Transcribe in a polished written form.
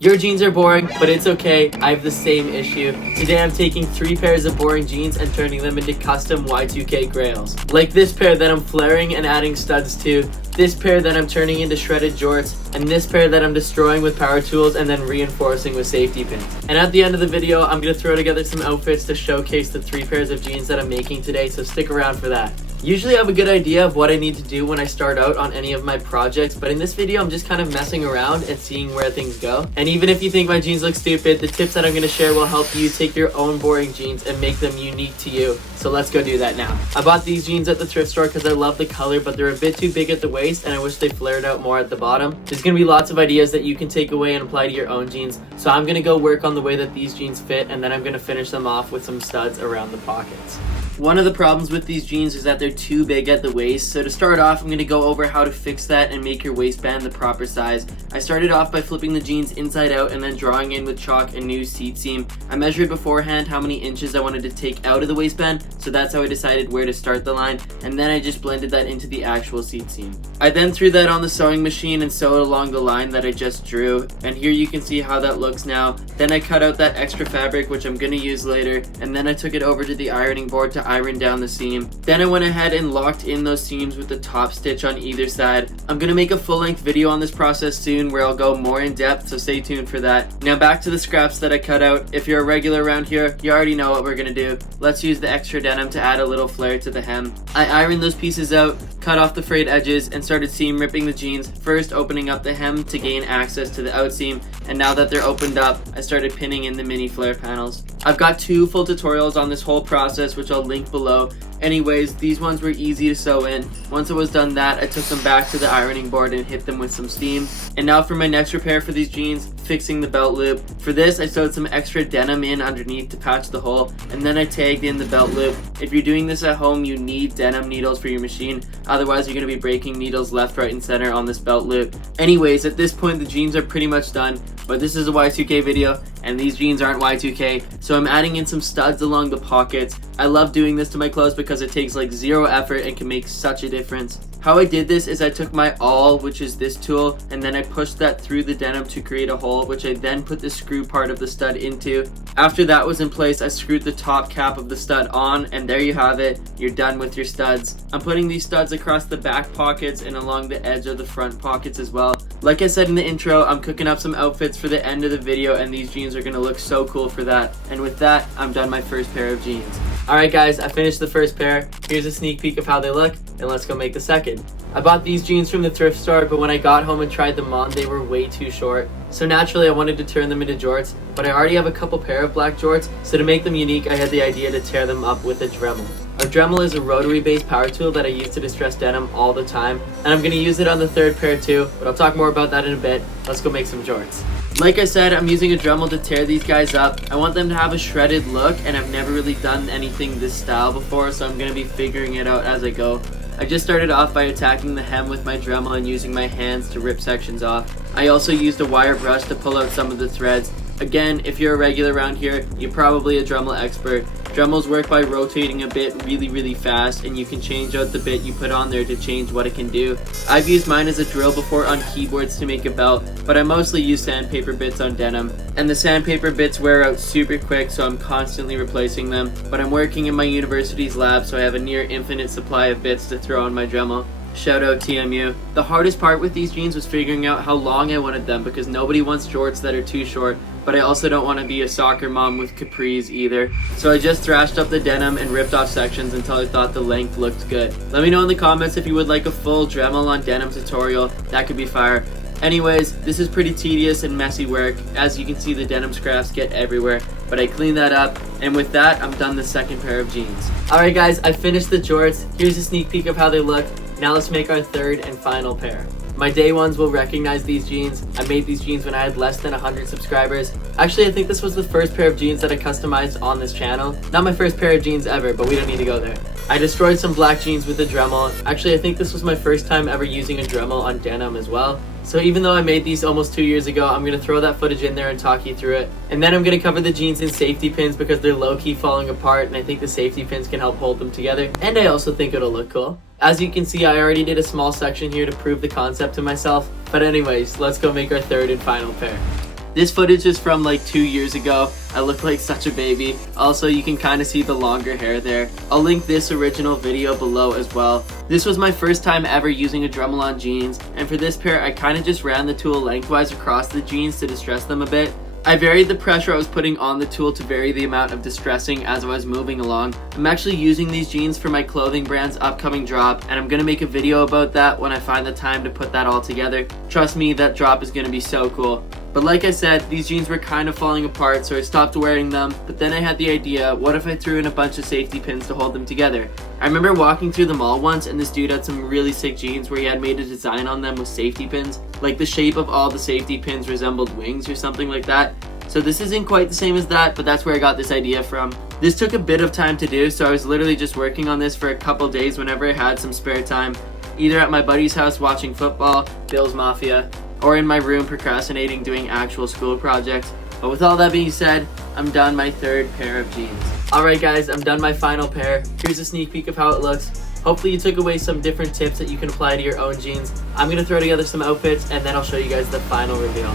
Your jeans are boring, but it's okay, I have the same issue. Today I'm taking 3 pairs of boring jeans and turning them into custom Y2K grails. Like this pair that I'm flaring and adding studs to, this pair that I'm turning into shredded jorts, and this pair that I'm destroying with power tools and then reinforcing with safety pins. And at the end of the video, I'm going to throw together some outfits to showcase the 3 pairs of jeans that I'm making today, so stick around for that. Usually I have a good idea of what I need to do when I start out on any of my projects, but in this video I'm just kind of messing around and seeing where things go. And even if you think my jeans look stupid, the tips that I'm going to share will help you take your own boring jeans and make them unique to you. So let's go do that now. I bought these jeans at the thrift store because I love the color, but they're a bit too big at the waist and I wish they flared out more at the bottom. There's going to be lots of ideas that you can take away and apply to your own jeans. So I'm going to go work on the way that these jeans fit, and then I'm going to finish them off with some studs around the pockets. One of the problems with these jeans is that they're too big at the waist, so to start off I'm going to go over how to fix that and make your waistband the proper size. I started off by flipping the jeans inside out and then drawing in with chalk a new seat seam. I measured beforehand how many inches I wanted to take out of the waistband, so that's how I decided where to start the line, and then I just blended that into the actual seat seam. I then threw that on the sewing machine and sewed along the line that I just drew, and here you can see how that looks now. Then I cut out that extra fabric, which I'm going to use later, and then I took it over to the ironing board to iron down the seam. Then I went ahead and locked in those seams with the top stitch on either side. I'm gonna make a full-length video on this process soon where I'll go more in depth, so stay tuned for that. Now back to the scraps that I cut out. If you're a regular around here, you already know what we're gonna do. Let's use the extra denim to add a little flair to the hem. I ironed those pieces out, cut off the frayed edges, and started seam ripping the jeans, first opening up the hem to gain access to the outseam, and now that they're opened up, I started pinning in the mini flare panels. I've got 2 full tutorials on this whole process, which I'll link below. Anyways, these ones were easy to sew in. Once I was done that, I took them back to the ironing board and hit them with some steam. And now for my next repair for these jeans, fixing the belt loop. For this, I sewed some extra denim in underneath to patch the hole, and then I tagged in the belt loop. If you're doing this at home, you need denim needles for your machine, otherwise you're going to be breaking needles left, right, and center on this belt loop. Anyways, at this point the jeans are pretty much done, but this is a Y2K video, and these jeans aren't Y2K, so I'm adding in some studs along the pockets. I love doing this to my clothes because it takes like 0 effort and can make such a difference. How I did this is I took my awl, which is this tool, and then I pushed that through the denim to create a hole, which I then put the screw part of the stud into. After that was in place, I screwed the top cap of the stud on, and there you have it. You're done with your studs. I'm putting these studs across the back pockets and along the edge of the front pockets as well. Like I said in the intro, I'm cooking up some outfits for the end of the video, and these jeans are gonna look so cool for that. And with that, I'm done my first pair of jeans. Alright guys, I finished the first pair. Here's a sneak peek of how they look, and let's go make the second. I bought these jeans from the thrift store, but when I got home and tried them on, they were way too short. So naturally I wanted to turn them into jorts, but I already have a couple pair of black jorts, so to make them unique, I had the idea to tear them up with a Dremel. A Dremel is a rotary-based power tool that I use to distress denim all the time, and I'm going to use it on the third pair too, but I'll talk more about that in a bit. Let's go make some jorts. Like I said, I'm using a Dremel to tear these guys up. I want them to have a shredded look, and I've never really done anything this style before, so I'm going to be figuring it out as I go. I just started off by attacking the hem with my Dremel and using my hands to rip sections off. I also used a wire brush to pull out some of the threads. Again, if you're a regular around here, you're probably a Dremel expert. Dremels work by rotating a bit really fast, and you can change out the bit you put on there to change what it can do. I've used mine as a drill before on keyboards to make a belt, but I mostly use sandpaper bits on denim. And the sandpaper bits wear out super quick, so I'm constantly replacing them. But I'm working in my university's lab, so I have a near infinite supply of bits to throw on my Dremel. Shout out TMU. The hardest part with these jeans was figuring out how long I wanted them, because nobody wants jorts that are too short, but I also don't want to be a soccer mom with capris either. So I just thrashed up the denim and ripped off sections until I thought the length looked good. Let me know in the comments if you would like a full Dremel on denim tutorial. That could be fire. Anyways, this is pretty tedious and messy work. As you can see, the denim scraps get everywhere, but I cleaned that up, and with that, I'm done the second pair of jeans. Alright guys, I finished the jorts. Here's a sneak peek of how they look. Now let's make our third and final pair. My day ones will recognize these jeans. I made these jeans when I had less than 100 subscribers. Actually, I think this was the first pair of jeans that I customized on this channel. Not my first pair of jeans ever, but we don't need to go there. I destroyed some black jeans with a Dremel. Actually, I think this was my first time ever using a Dremel on denim as well. So even though I made these almost 2 years ago, I'm going to throw that footage in there and talk you through it. And then I'm going to cover the jeans in safety pins because they're low-key falling apart, and I think the safety pins can help hold them together. And I also think it'll look cool. As you can see, I already did a small section here to prove the concept to myself. But anyways, let's go make our third and final pair. This footage is from like 2 years ago. I look like such a baby. Also, you can kind of see the longer hair there. I'll link this original video below as well. This was my first time ever using a Dremel on jeans, and for this pair I kind of just ran the tool lengthwise across the jeans to distress them a bit. I varied the pressure I was putting on the tool to vary the amount of distressing as I was moving along. I'm actually using these jeans for my clothing brand's upcoming drop, and I'm gonna make a video about that when I find the time to put that all together. Trust me, that drop is gonna be so cool. But like I said, these jeans were kind of falling apart, so I stopped wearing them. But then I had the idea, what if I threw in a bunch of safety pins to hold them together? I remember walking through the mall once, and this dude had some really sick jeans where he had made a design on them with safety pins. Like the shape of all the safety pins resembled wings or something like that. So this isn't quite the same as that, but that's where I got this idea from. This took a bit of time to do, so I was literally just working on this for a couple days whenever I had some spare time. Either at my buddy's house watching football, Bills Mafia, or in my room procrastinating doing actual school projects. But with all that being said, I'm done my third pair of jeans. Alright guys, I'm done my final pair. Here's a sneak peek of how it looks. Hopefully you took away some different tips that you can apply to your own jeans. I'm gonna throw together some outfits and then I'll show you guys the final reveal.